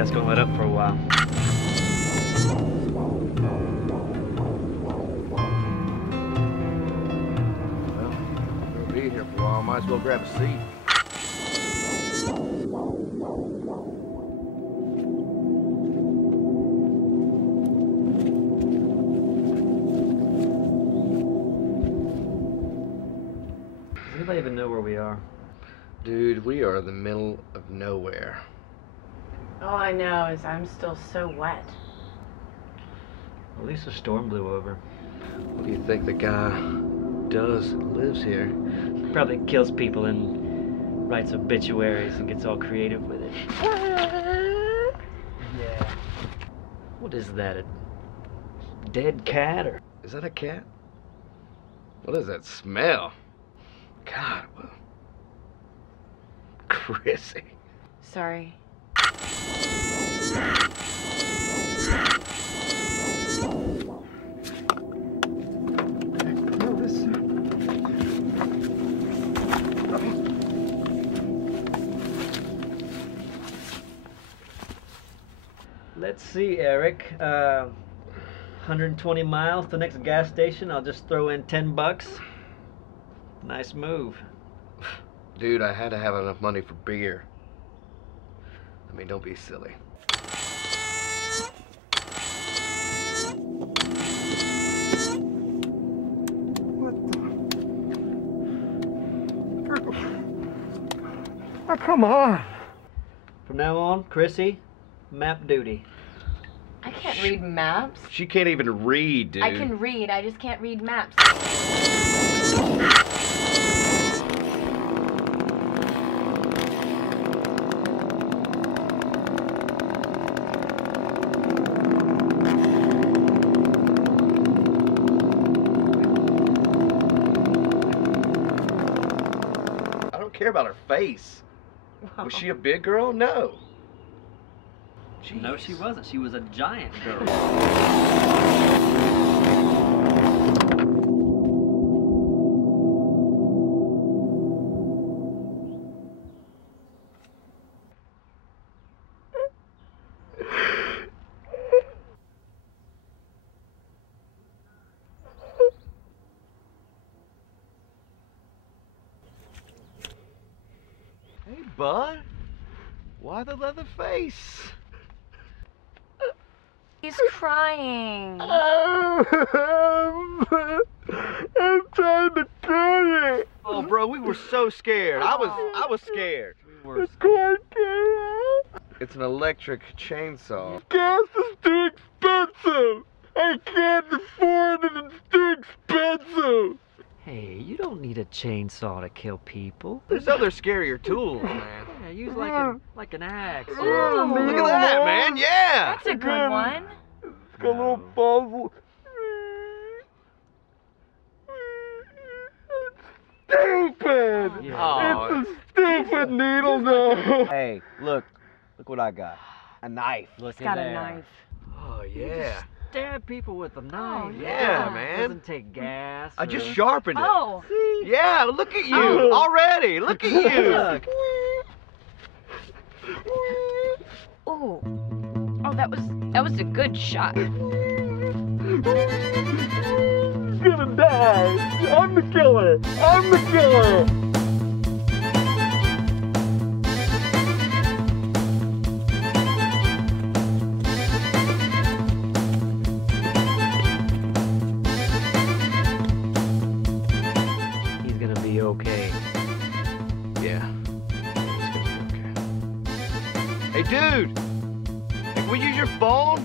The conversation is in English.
that's gonna let up for a while. Well, we'll be here for a while. Might as well grab a seat. Does anybody even know where we are? Dude, we are in the middle of nowhere. All I know is I'm still so wet. At least the storm blew over. What do you think the guy does lives here? Probably kills people and writes obituaries and gets all creative with it. Yeah. What is that? A dead cat or? Is that a cat? What is that smell? God, what? Chrissy. Sorry. Let's see, Eric. 120 miles to the next gas station. I'll just throw in $10. Nice move. Dude, I had to have enough money for beer. I mean, don't be silly. What the? Oh, come on. From now on, Chrissy, map duty. I can't read maps. She can't even read, dude. I can read, I just can't read maps. I don't care about her face. Was she a big girl? No. Jeez. No, she wasn't. She was a giant girl. Hey, bud. Why the Leatherface? He's crying. I'm trying to kill you. Oh, bro, we were so scared. I was scared. We were Can't get out. It's an electric chainsaw. Gas is too expensive. I can't afford it. It's too expensive. Hey, you don't need a chainsaw to kill people. There's other scarier tools, man. Yeah, use like an axe. Ooh. Look at that, man. Yeah. That's a good one. It's got a little puzzle. Stupid! Yeah. Oh. It's a stupid needle though. Hey, look what I got. A knife. Look He's got at a that. knife. Oh, yeah. Stab people with a knife. Yeah, Yeah. man. Doesn't take gas. I just or- sharpened it. Oh. Yeah, look at you Oh. already. Look at you. Look. Oh. Oh, that was a good shot. He's gonna die. I'm the killer. I'm the killer. He's gonna be okay. Yeah. It's gonna be okay. Hey, dude. Hey, can we use your phone?